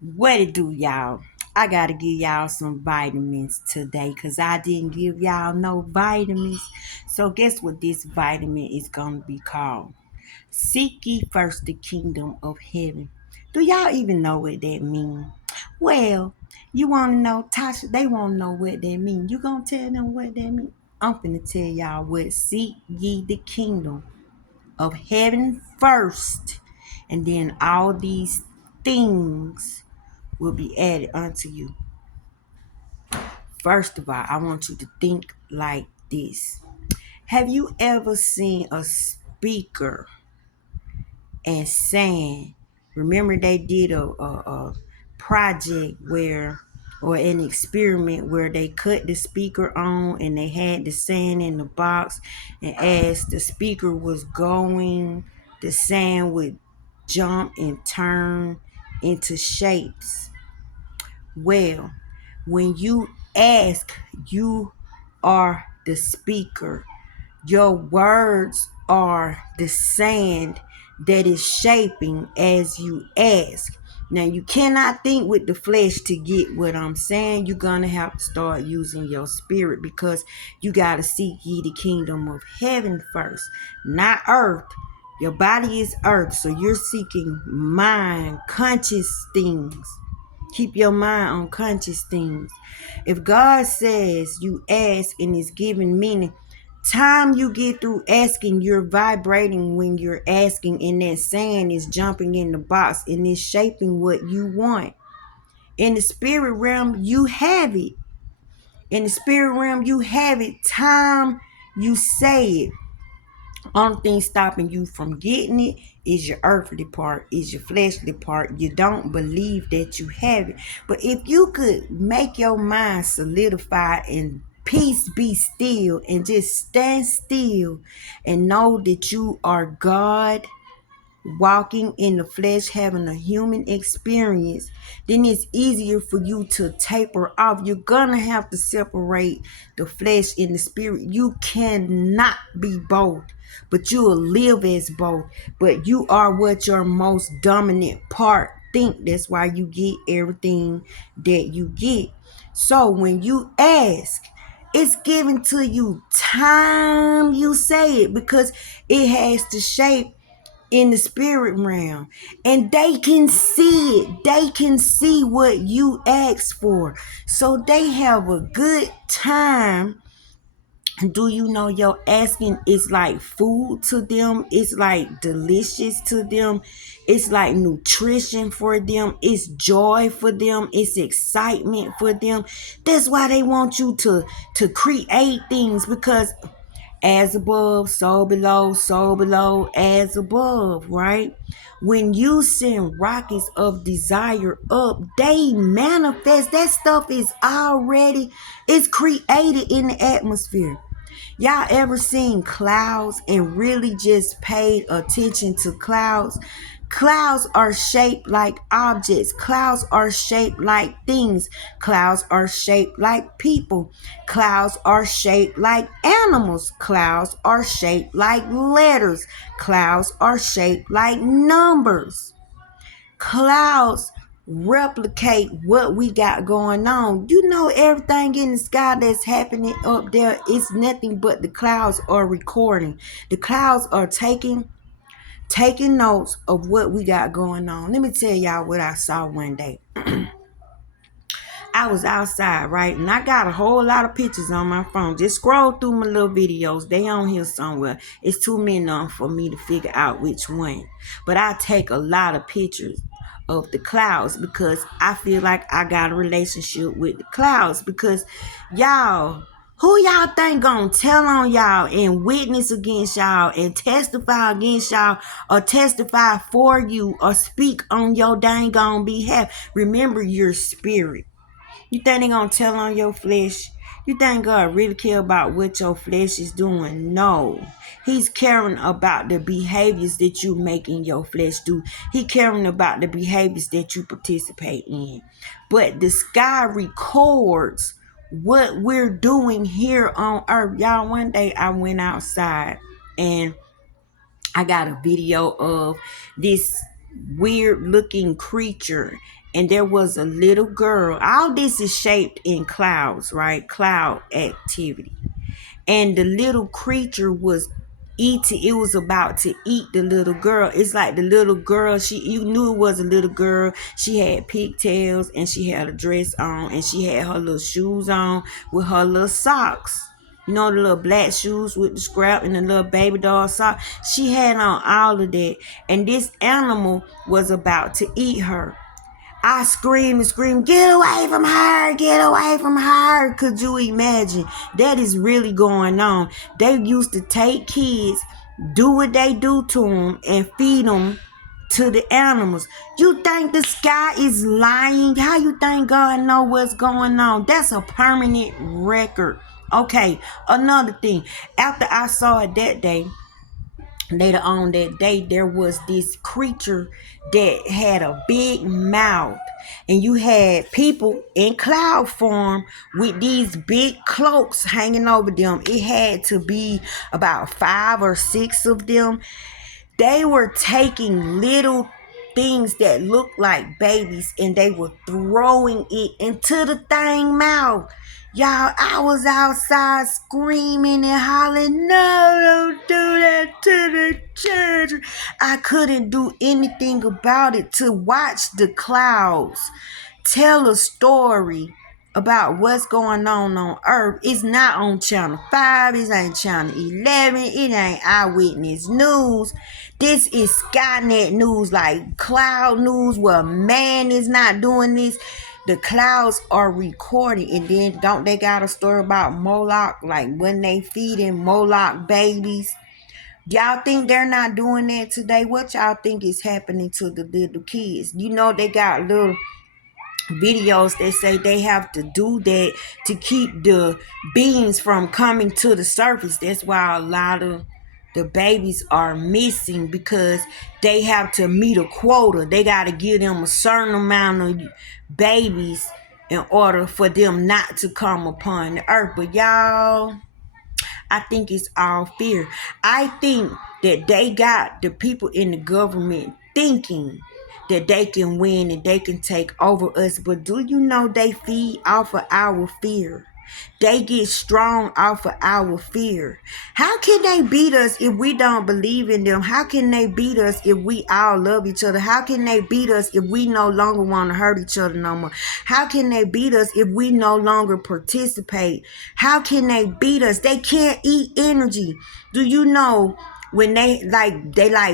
What it do, y'all? I gotta give y'all some vitamins today because I didn't give y'all no vitamins. So guess what this vitamin is gonna be called? Seek ye first the kingdom of heaven. Do y'all even know what that means? Well, you wanna know, Tasha, they wanna know what that means. You gonna tell them what that means? I'm finna tell y'all what seek ye the kingdom of heaven first, and then all these things will be added unto you. First of all, I want you to think like this. Have you ever seen a speaker and saying, remember they did a project where, or an experiment where they cut the speaker on and they had the sand in the box, and as the speaker was going, the sand would jump and turn into shapes. Well, when you ask, you are the speaker. Your words are the sand that is shaping as you ask. Now, you cannot think with the flesh to get what I'm saying. You're going to have to start using your spirit, because you got to seek ye the kingdom of heaven first, not earth. Your body is earth, so you're seeking mind, conscious things. Keep your mind on conscious things. If God says you ask and is giving meaning, time you get through asking, you're vibrating when you're asking, and that sand is jumping in the box and is shaping what you want. In the spirit realm, you have it. In the spirit realm, you have it. Time you say it. Only thing stopping you from getting it is your earthly part, is your fleshly part. You don't believe that you have it. But if you could make your mind solidify and peace be still, and just stand still and know that you are God walking in the flesh, having a human experience, then it's easier for you to taper off. You're gonna have to separate the flesh and the spirit. You cannot be both, but you will live as both. But you are what your most dominant part think. That's why you get everything that you get. So when you ask, it's given to you time you say it, because it has to shape in the spirit realm, and they can see it. They can see what you ask for, so they have a good time. Do you know your asking is like food to them? It's like delicious to them. It's like nutrition for them. It's joy for them. It's excitement for them. That's why they want you to create things, because as above, so below, as above, right? When you send rockets of desire up, they manifest. That stuff is already, it's created in the atmosphere. Y'all ever seen clouds and really just paid attention to clouds? Clouds are shaped like objects. Clouds are shaped like things. Clouds are shaped like people. Clouds are shaped like animals. Clouds are shaped like letters. Clouds are shaped like numbers. Clouds replicate what we got going on. You know, everything in the sky that's happening up there, it's nothing but the clouds are recording. The clouds are taking notes of what we got going on. Let me tell y'all what I saw one day. I was outside, right? And I got a whole lot of pictures on my phone. Just scroll through my little videos. They on here somewhere. It's too many of them for me to figure out which one. But I take a lot of pictures of the clouds, because I feel like I got a relationship with the clouds. Because y'all, who y'all think gonna tell on y'all and witness against y'all and testify against y'all, or testify for you, or speak on your dang on behalf? Remember your spirit. You think they gonna tell on your flesh? You think God really care about what your flesh is doing? No. He's caring about the behaviors that you make in your flesh do. He caring about the behaviors that you participate in. But the sky records what we're doing here on earth. Y'all, one day I went outside and I got a video of this weird looking creature, and there was a little girl. All this is shaped in clouds, right? Cloud activity. And the little creature was eating, it was about to eat the little girl. It's like the little girl, you knew it was a little girl. She had pigtails and she had a dress on and she had her little shoes on with her little socks. You know, the little black shoes with the scrap and the little baby doll sock. She had on all of that. And this animal was about to eat her. I screamed and screamed, get away from her, get away from her. Could you imagine? That is really going on. They used to take kids, do what they do to them, and feed them to the animals. You think the sky is lying? How you think God know what's going on? That's a permanent record. Okay, another thing. After I saw it that day, later on that day, there was this creature that had a big mouth, and you had people in cloud form with these big cloaks hanging over them. It had to be about 5 or 6 of them. They were taking little things that looked like babies and they were throwing it into the thing mouth. Y'all, I was outside screaming and hollering, no, don't do that to the children. I couldn't do anything about it. To watch the clouds tell a story about what's going on Earth. It's not on Channel 5. It ain't Channel 11. It ain't Eyewitness News. This is Skynet News, like cloud news where man is not doing this. The clouds are recording. And then don't they got a story about Moloch, like when they feeding Moloch babies? Y'all think they're not doing that today? What y'all think is happening to the little kids? You know they got little videos that say they have to do that to keep the beings from coming to the surface. That's why a lot of the babies are missing, because they have to meet a quota. They got to give them a certain amount of babies in order for them not to come upon the earth. But y'all, I think it's all fear. I think that they got the people in the government thinking that they can win and they can take over us. But do you know they feed off of our fear? They get strong off of our fear. How can they beat us if we don't believe in them? How can they beat us if we all love each other? How can they beat us if we no longer want to hurt each other no more? How can they beat us if we no longer participate? How can they beat us? They can't eat energy. Do you know when they like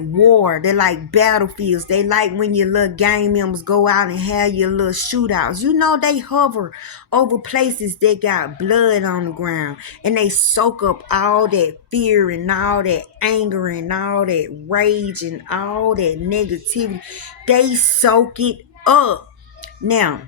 war, they like battlefields, they like when your little gang members go out and have your little shootouts. You know they hover over places that got blood on the ground, and they soak up all that fear and all that anger and all that rage and all that negativity. They soak it up. Now,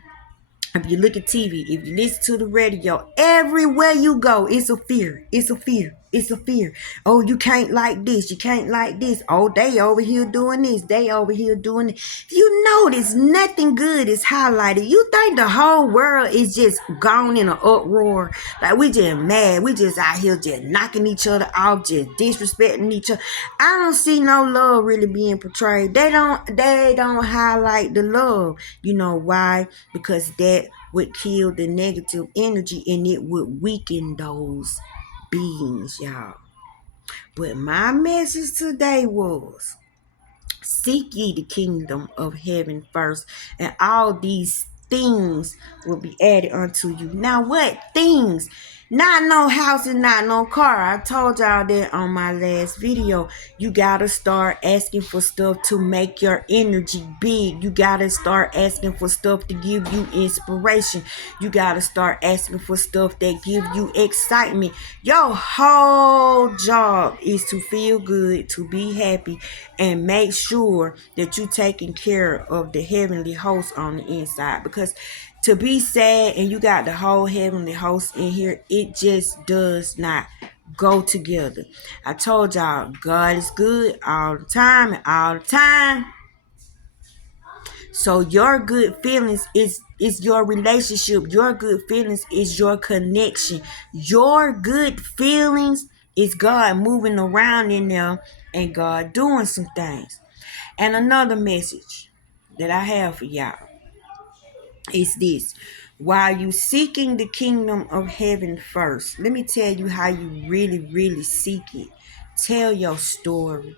if you look at TV, if you listen to the radio, everywhere you go, it's a fear. It's a fear. It's a fear. Oh, you can't like this. You can't like this. Oh, they over here doing this. They over here doing it. You notice nothing good is highlighted. You think the whole world is just gone in an uproar. Like we just mad. We just out here just knocking each other off, just disrespecting each other. I don't see no love really being portrayed. They don't highlight the love. You know why? Because that would kill the negative energy and it would weaken those beings, y'all. But my message today was, seek ye the kingdom of heaven first, and all these things will be added unto you. Now, what things? Not no house and not no car. I told y'all that on my last video. You gotta start asking for stuff to make your energy big. You gotta start asking for stuff to give you inspiration. You gotta start asking for stuff that give you excitement. Your whole job is to feel good, to be happy, and make sure that you're taking care of the heavenly host on the inside. Because to be sad and you got the whole heavenly host in here, it just does not go together. I told y'all, God is good all the time and all the time. So your good feelings is your relationship. Your good feelings is your connection. Your good feelings is God moving around in there and God doing some things. And another message that I have for y'all is this. While you seeking the kingdom of heaven first, let me tell you how you really seek it. Tell your story.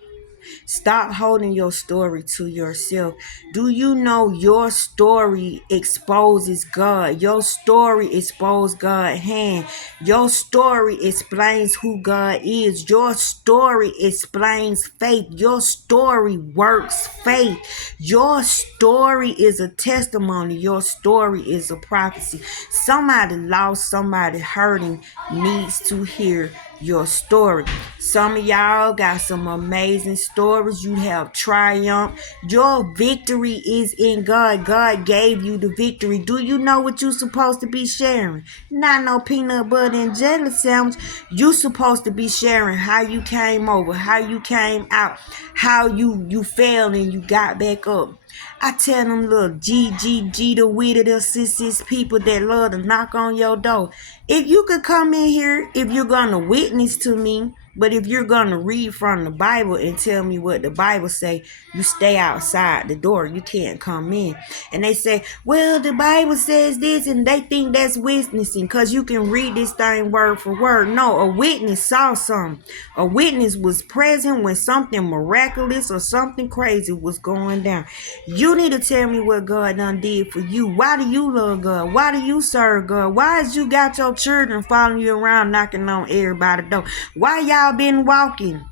Stop holding your story to yourself. Do you know your story exposes God? Your story exposes God's hand. Your story explains who God is. Your story explains faith. Your story works faith. Your story is a testimony. Your story is a prophecy. Somebody lost, somebody hurting needs to hear your story. Some of y'all got some amazing stories. You have triumph. Your victory is in God. God gave you the victory. Do you know what you're supposed to be sharing? Not no peanut butter and jelly sandwich. You're supposed to be sharing how you came over, how you came out, how you fell and you got back up. I tell them little the witty, the sissies, people that love to knock on your door. If you could come in here, if you're going to witness to me, but if you're going to read from the Bible and tell me what the Bible say, you stay outside the door. You can't come in. And they say, well, the Bible says this, and they think that's witnessing because you can read this thing word for word. No, a witness saw something. A witness was present when something miraculous or something crazy was going down. You need to tell me what God done did for you. Why do you love God? Why do you serve God? Why is you got your children following you around knocking on everybody's door? Why y'all been walking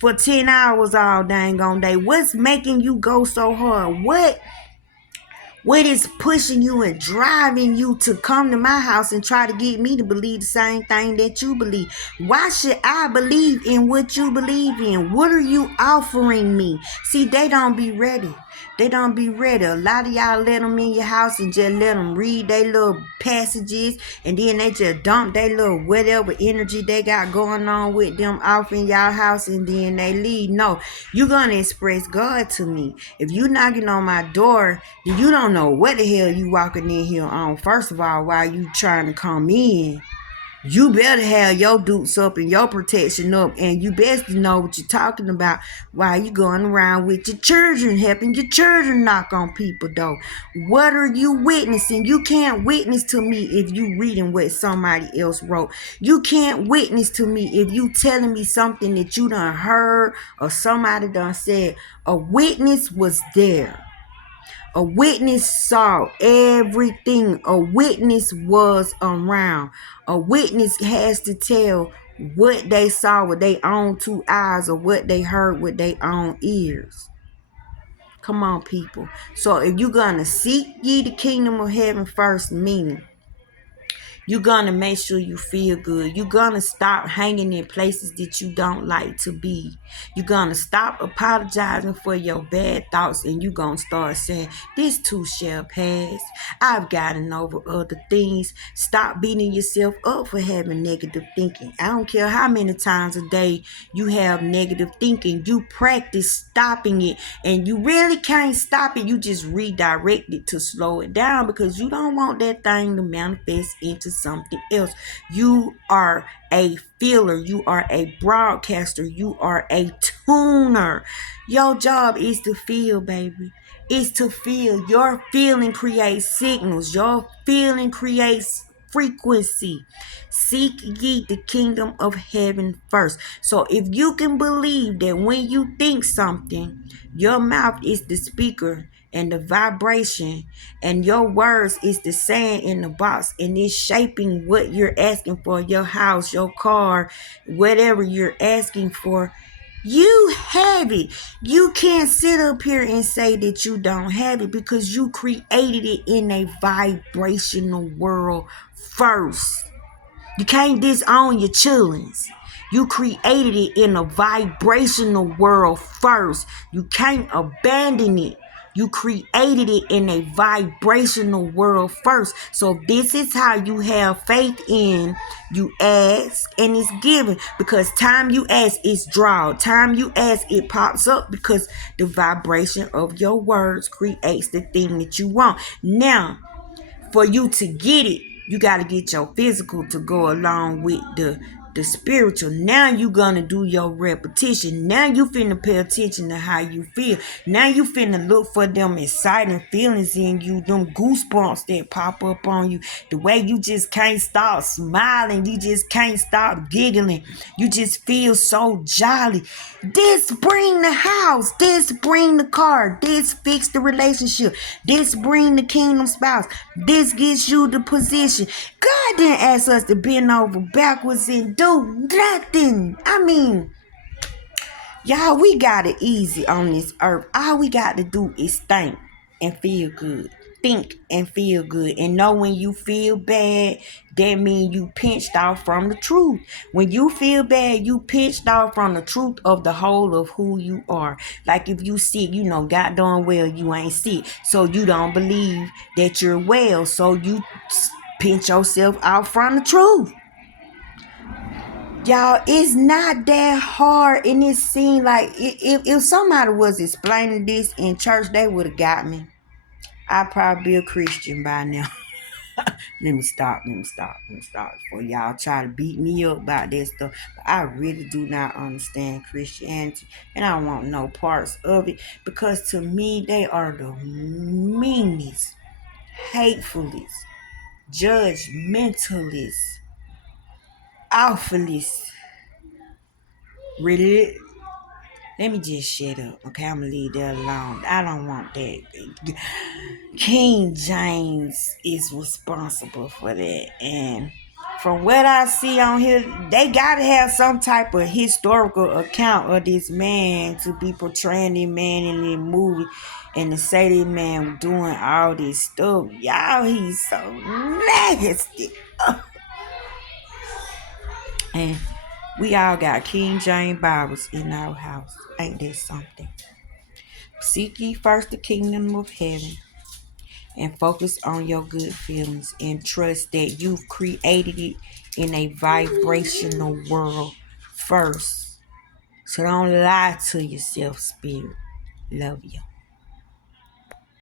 for 10 hours all dang on day? What's making you go so hard? What is pushing you and driving you to come to my house and try to get me to believe the same thing that you believe? Why should I believe in what you believe in? What are you offering me? See, they don't be ready. They don't be ready. A lot of y'all let them in your house and just let them read their little passages, and then they just dump their little whatever energy they got going on with them off in y'all house, and then they leave. No, you're going to express God to me. If you knocking on my door, then you don't know what the hell you walking in here on. First of all, while you trying to come in, you better have your dukes up and your protection up, and you best know what you're talking about while you going around with your children, helping your children knock on people door. What are you witnessing? You can't witness to me if you reading what somebody else wrote. You can't witness to me if you telling me something that you done heard or somebody done said. A witness was there. A witness saw everything. A witness was around. A witness has to tell what they saw with their own two eyes or what they heard with their own ears. Come on, people. So if you're going to seek ye the kingdom of heaven first, meaning you're going to make sure you feel good. You're going to stop hanging in places that you don't like to be. You're going to stop apologizing for your bad thoughts, and you're going to start saying, this too shall pass. I've gotten over other things. Stop beating yourself up for having negative thinking. I don't care how many times a day you have negative thinking. You practice stopping it, and you really can't stop it. You just redirect it to slow it down because you don't want that thing to manifest into something else. You are a feeler. You are a broadcaster. You are a tuner. Your job is to feel, baby. It's to feel. Your feeling creates signals. Your feeling creates frequency. Seek ye the kingdom of heaven first. So if you can believe that when you think something, your mouth is the speaker and the vibration, and your words is the sand in the box, and it's shaping what you're asking for, your house, your car, whatever you're asking for, you have it. You can't sit up here and say that you don't have it because you created it in a vibrational world first. You can't disown your chillings. You created it in a vibrational world first. You can't abandon it. You created it in a vibrational world first. So this is how you have faith in. You ask and it's given. Because time you ask, it's drawn. Time you ask, it pops up because the vibration of your words creates the thing that you want. Now, for you to get it, you got to get your physical to go along with the the spiritual. Now you gonna do your repetition. Now you finna pay attention to how you feel. Now you finna look for them exciting feelings in you, them goosebumps that pop up on you. The way you just can't stop smiling. You just can't stop giggling. You just feel so jolly. This bring the house. This bring the car. This fix the relationship. This bring the kingdom spouse. This gets you the position. God didn't ask us to bend over backwards and do nothing. I mean, y'all, we got it easy on this earth. All we got to do is think and feel good. Think and feel good. And know when you feel bad, that means you pinched off from the truth. When you feel bad, you pinched off from the truth of the whole of who you are. Like if you sick, you know, God darn well you ain't sick. So you don't believe that you're well. So you pinch yourself out from the truth. Y'all, it's not that hard, and it seemed like if somebody was explaining this in church, they would have got me. I'd probably be a Christian by now. Let me stop before y'all try to beat me up about this stuff. But I really do not understand Christianity, and I want no parts of it, because to me, they are the meanest, hatefulest, judgmentalist, awfulest, really. Let me just shut up, okay? I'm gonna leave that alone. I don't want that. King James is responsible for that. And from what I see on here, they gotta have some type of historical account of this man to be portraying this man in this movie and to say this man was doing all this stuff. Y'all, he's so nasty. And we all got King James Bibles in our house. Ain't that something? Seek ye first the kingdom of heaven and focus on your good feelings and trust that you've created it in a vibrational world first. So don't lie to yourself, spirit. Love you.